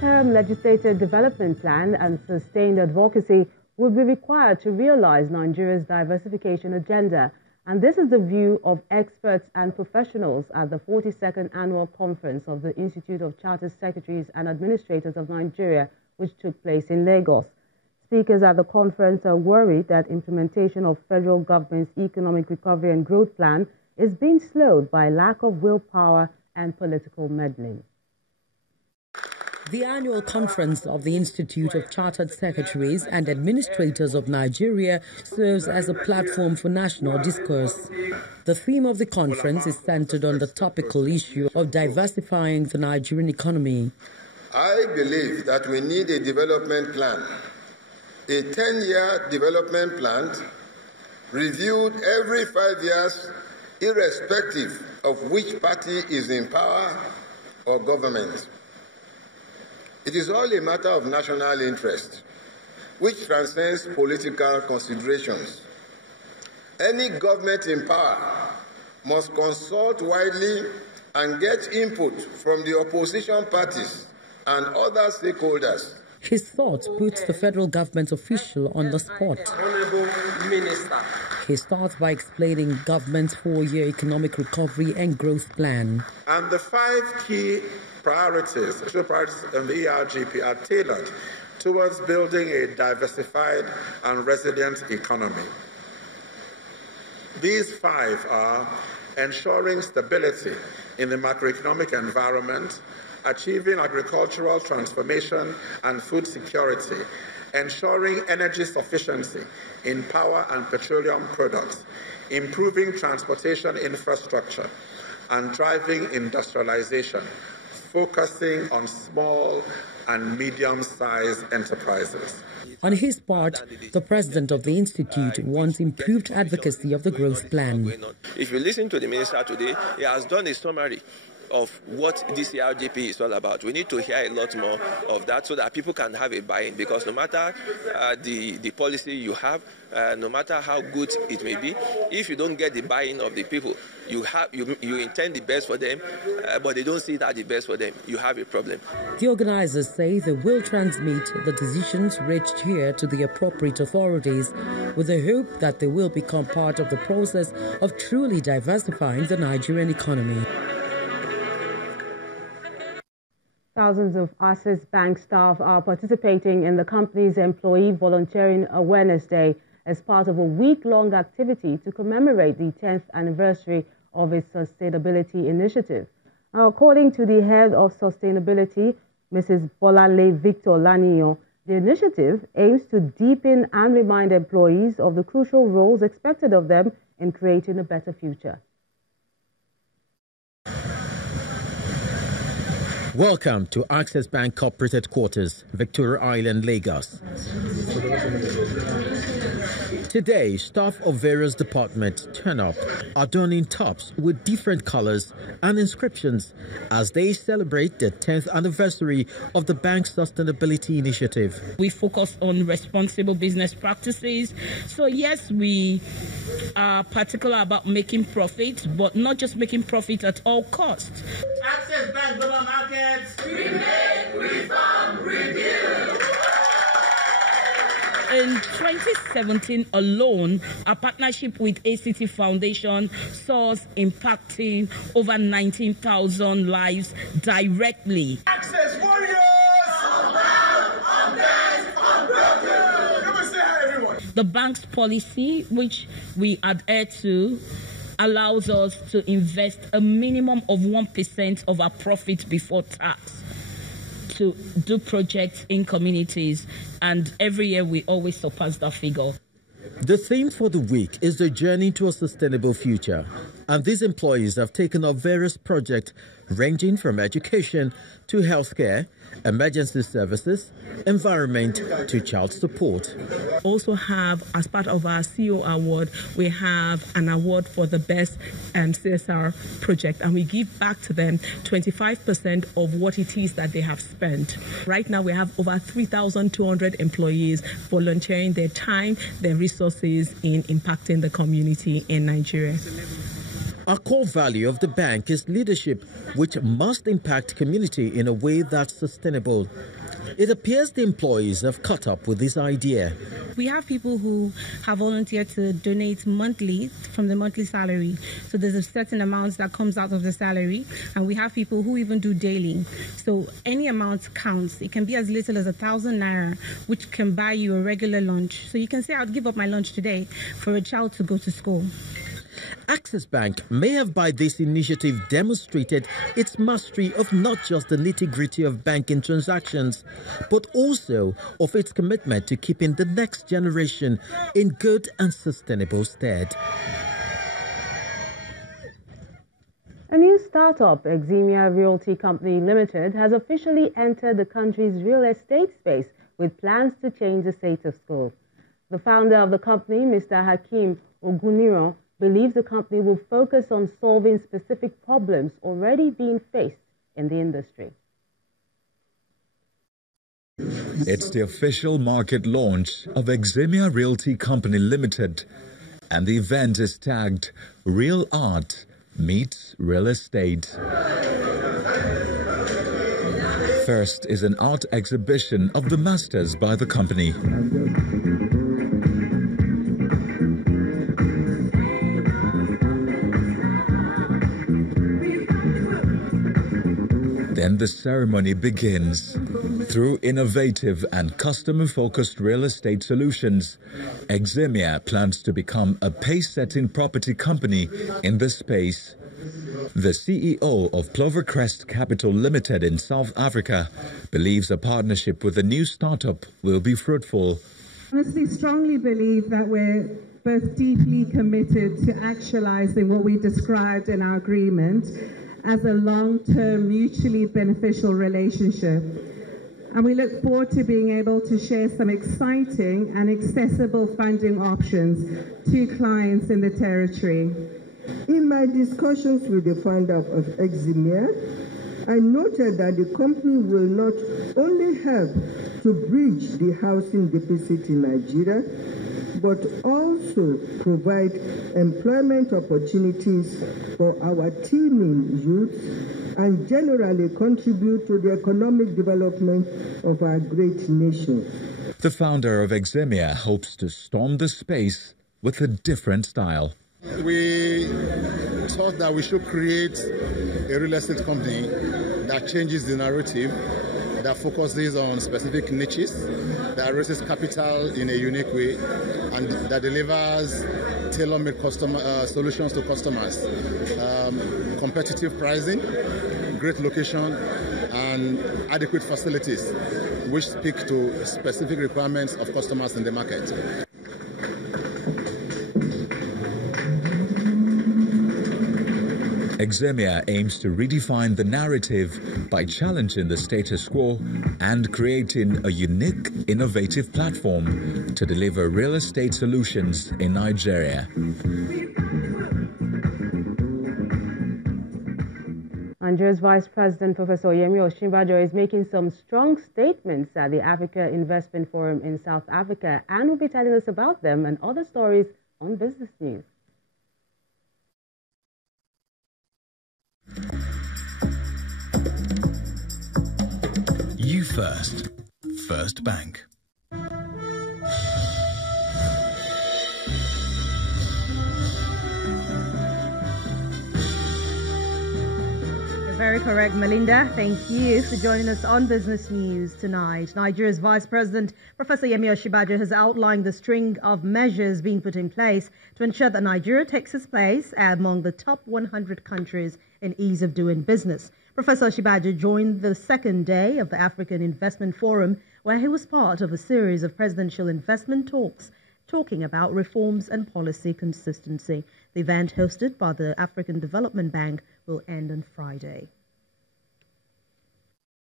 long-term legislative development plan and sustained advocacy will be required to realize Nigeria's diversification agenda. And this is the view of experts and professionals at the 42nd Annual Conference of the Institute of Chartered Secretaries and Administrators of Nigeria, which took place in Lagos. Speakers at the conference are worried that implementation of federal government's economic recovery and growth plan is being slowed by lack of willpower and political meddling. The annual conference of the Institute of Chartered Secretaries and Administrators of Nigeria serves as a platform for national discourse. The theme of the conference is centered on the topical issue of diversifying the Nigerian economy. I believe that we need a development plan, a 10-year development plan, reviewed every 5 years, irrespective of which party is in power or government. It is all a matter of national interest, which transcends political considerations. Any government in power must consult widely and get input from the opposition parties and other stakeholders. His thought puts the federal government official on the spot. Honorable Minister. He starts by explaining government's 4-year economic recovery and growth plan. And the 5 key priorities, social priorities in the ERGP are tailored towards building a diversified and resilient economy. These 5 are ensuring stability in the macroeconomic environment, achieving agricultural transformation and food security, ensuring energy sufficiency in power and petroleum products, improving transportation infrastructure, and driving industrialization, focusing on small and medium-sized enterprises. On his part, the president of the institute wants improved advocacy of the growth plan. If you listen to the minister today, he has done a summary of what this ERGP is all about. We need to hear a lot more of that so that people can have a buy-in, because no matter the policy you have, no matter how good it may be, if you don't get the buy-in of the people, you intend the best for them, but they don't see that the best for them, you have a problem. The organizers say they will transmit the decisions reached here to the appropriate authorities with the hope that they will become part of the process of truly diversifying the Nigerian economy. Thousands of Access Bank staff are participating in the company's Employee Volunteering Awareness Day as part of a week-long activity to commemorate the 10th anniversary of its sustainability initiative. Now, according to the head of sustainability, Mrs. Bolale Victor Laniyo, the initiative aims to deepen and remind employees of the crucial roles expected of them in creating a better future. Welcome to Access Bank Corporate Headquarters, Victoria Island, Lagos. Today, staff of various departments turn up, adorning tops with different colors and inscriptions as they celebrate the 10th anniversary of the bank's sustainability initiative. We focus on responsible business practices. So yes, we are particular about making profit, but not just making profit at all costs. Access Bank Global Markets, remake, reform, review. In 2017 alone, our partnership with ACT Foundation saw us impacting over 19,000 lives directly. Access Warriors! Unbound, undead, unbroken! Come and say hi, everyone. The bank's policy, which we adhere to, allows us to invest a minimum of 1% of our profit before tax to do projects in communities, and every year we always surpass that figure. The theme for the week is the journey to a sustainable future, and these employees have taken up various projects ranging from education to healthcare, emergency services, environment to child support. Also have, as part of our CEO award, we have an award for the best CSR project, and we give back to them 25% of what it is that they have spent. Right now we have over 3,200 employees volunteering their time, their resources in impacting the community in Nigeria. A core value of the bank is leadership, which must impact community in a way that's sustainable. It appears the employees have caught up with this idea. We have people who have volunteered to donate monthly from the monthly salary. So there's a certain amount that comes out of the salary, and we have people who even do daily. So any amount counts. It can be as little as 1,000 naira, which can buy you a regular lunch. So you can say, I'll give up my lunch today for a child to go to school. Access Bank may have by this initiative demonstrated its mastery of not just the nitty-gritty of banking transactions, but also of its commitment to keeping the next generation in good and sustainable stead. A new startup, Eximia Realty Company Limited, has officially entered the country's real estate space with plans to change the status quo. The founder of the company, Mr. Hakeem Oguniran, believes the company will focus on solving specific problems already being faced in the industry. It's the official market launch of Eximia Realty Company Limited, and the event is tagged Real Art Meets Real Estate. First is an art exhibition of the masters by the company. Then the ceremony begins. Through innovative and customer-focused real estate solutions, Eximia plans to become a pace-setting property company in the space. The CEO of Clovercrest Capital Limited in South Africa believes a partnership with the new startup will be fruitful. I honestly strongly believe that we're both deeply committed to actualizing what we described in our agreement as a long-term, mutually beneficial relationship. And we look forward to being able to share some exciting and accessible funding options to clients in the territory. In my discussions with the founder of Eximia, I noted that the company will not only help to bridge the housing deficit in Nigeria, but also provide employment opportunities for our teeming youth and generally contribute to the economic development of our great nation. The founder of Eximia hopes to storm the space with a different style. We thought that we should create a real estate company that changes the narrative, that focuses on specific niches, that raises capital in a unique way, and that delivers tailor-made solutions to customers. Competitive pricing, great location, and adequate facilities, which speak to specific requirements of customers in the market. Eximia aims to redefine the narrative by challenging the status quo and creating a unique, innovative platform to deliver real estate solutions in Nigeria. Nigeria's Vice President, Professor Yemi Osinbajo, is making some strong statements at the Africa Investment Forum in South Africa and will be telling us about them and other stories on Business News. You First. First Bank. Very correct, Melinda. Thank you for joining us on Business News tonight. Nigeria's Vice President, Professor Yemi Osinbajo, has outlined the string of measures being put in place to ensure that Nigeria takes its place among the top 100 countries in ease of doing business. Professor Osinbajo joined the second day of the African Investment Forum, where he was part of a series of presidential investment talks talking about reforms and policy consistency. The event, hosted by the African Development Bank, will end on Friday.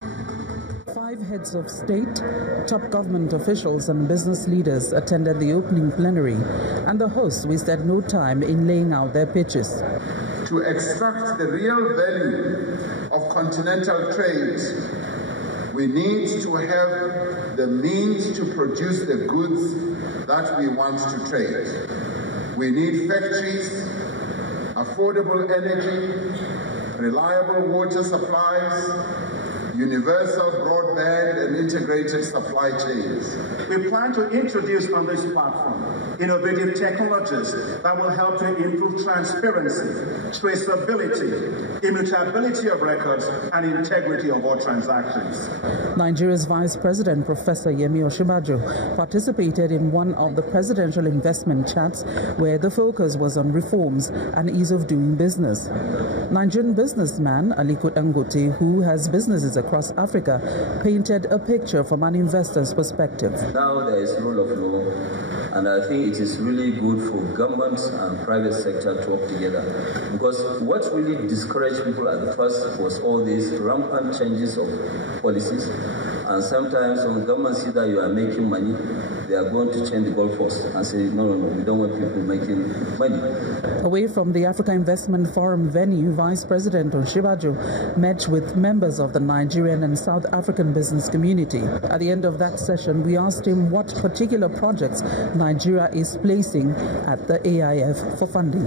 5 heads of state, top government officials and business leaders attended the opening plenary, and the hosts wasted no time in laying out their pitches. To extract the real value of continental trade, we need to have the means to produce the goods that we want to trade. We need factories affordable energy, reliable water supplies, universal broadband and integrated supply chains. We plan to introduce on this platform innovative technologies that will help to improve transparency, traceability, immutability of records, and integrity of all transactions. Nigeria's Vice President, Professor Yemi Osinbajo, participated in one of the presidential investment chats where the focus was on reforms and ease of doing business. Nigerian businessman Aliko Dangote, who has businesses across Africa, painted a picture from an investor's perspective. Now there is rule of law, and I think it is really good for government and private sector to work together. Because what really discouraged people at the first was all these rampant changes of policies. And sometimes when government see that you are making money, they are going to change the goalpost and say, no, we don't want people making money. Away from the Africa Investment Forum venue, Vice President Osinbajo met with members of the Nigerian and South African business community. At the end of that session, we asked him what particular projects Nigeria is placing at the AIF for funding.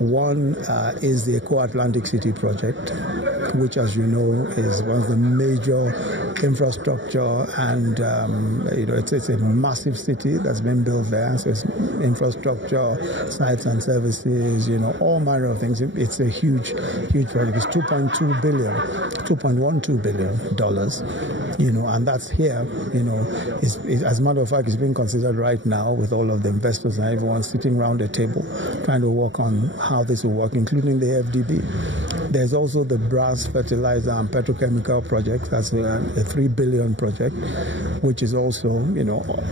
One is the Eco-Atlantic City project, which, as you know, is one of the major infrastructure and it's a massive city that's been built there. So it's infrastructure, sites and services, all manner of things. It's a huge project. It's $2.12 billion, and that's here. As a matter of fact, it's being considered right now with all of the investors and everyone sitting around a table trying to work on how this will work, including the FDB. There's also the brass fertilizer and petrochemical project. That's a $3 billion project, which is also,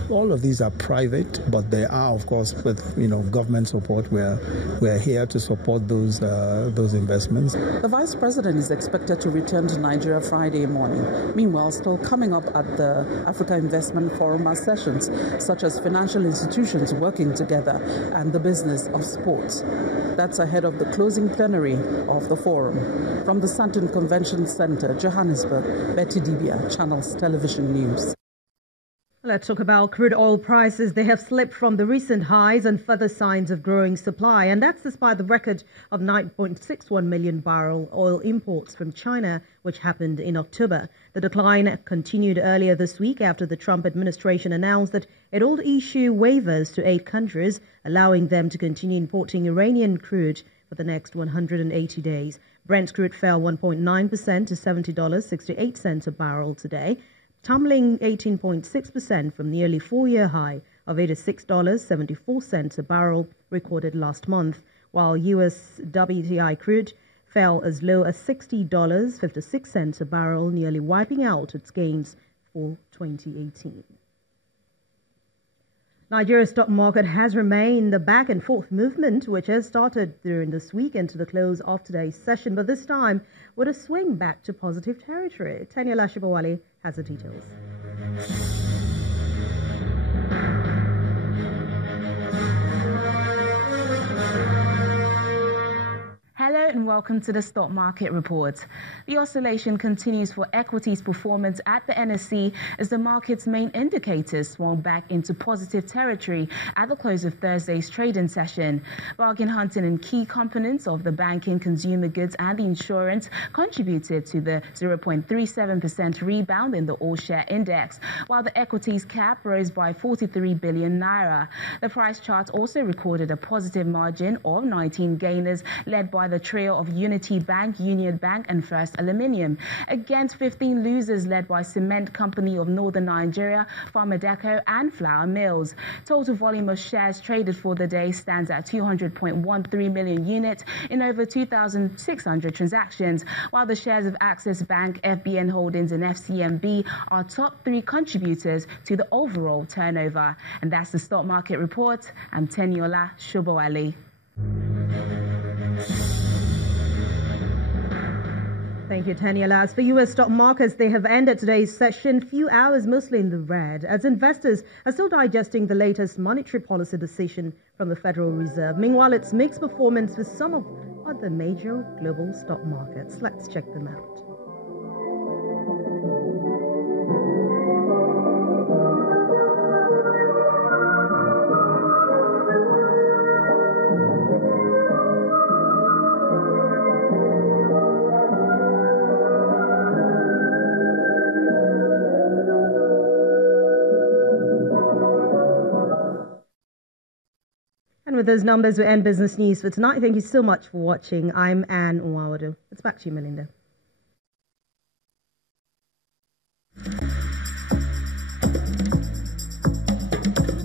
all of these are private, but they are, of course, with government support. We're here to support those investments. The Vice President is expected to return to Nigeria Friday morning. Meanwhile, still coming up at the Africa Investment Forum are sessions such as financial institutions working together and the business of sports. That's ahead of the closing plenary of the forum. From the Santon Convention Center, Johannesburg, Betty Dibia, Channels Television News. Let's talk about crude oil prices. They have slipped from the recent highs and further signs of growing supply. And that's despite the record of 9.61 million barrel oil imports from China, which happened in October. The decline continued earlier this week after the Trump administration announced that it would issue waivers to 8 countries, allowing them to continue importing Iranian crude for the next 180 days. Brent crude fell 1.9% to $70.68 a barrel today, tumbling 18.6% from nearly 4-year high of $86.74 a barrel recorded last month, while U.S. WTI crude fell as low as $60.56 a barrel, nearly wiping out its gains for 2018. Nigeria's stock market has remained the back and forth movement, which has started during this week into the close of today's session, but this time with a swing back to positive territory. Tanya Lashibawale has the details. Hello and welcome to the Stock Market Report. The oscillation continues for equities performance at the NSE as the market's main indicators swung back into positive territory at the close of Thursday's trading session. Bargain hunting in key components of the banking, consumer goods and the insurance contributed to the 0.37% rebound in the all-share index, while the equities cap rose by 43 billion naira. The price chart also recorded a positive margin of 19 gainers, led by the trio of Unity Bank, Union Bank and First Aluminium, against 15 losers led by Cement Company of Northern Nigeria, Farmadeco and Flour Mills. Total volume of shares traded for the day stands at 200.13 million units in over 2,600 transactions, while the shares of Access Bank, FBN Holdings and FCMB are top 3 contributors to the overall turnover. And that's the Stock Market Report. I'm Teniola Shobowale. Thank you, Tanya. As for U.S. stock markets, they have ended today's session few hours mostly in the red, as investors are still digesting the latest monetary policy decision from the Federal Reserve. Meanwhile, it's mixed performance with some of other major global stock markets. Let's check them out. With those numbers, we end Business News for tonight. Thank you so much for watching. I'm Anne Nwawadu. It's back to you, Melinda.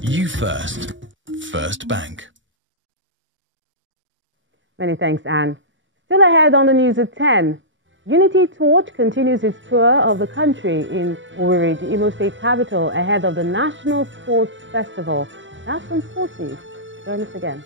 You First. First Bank. Many thanks, Anne. Still ahead on the news at 10. Unity Torch continues its tour of the country in Owerri, the Imo State capital, ahead of the National Sports Festival. That's some sports news. Join us again.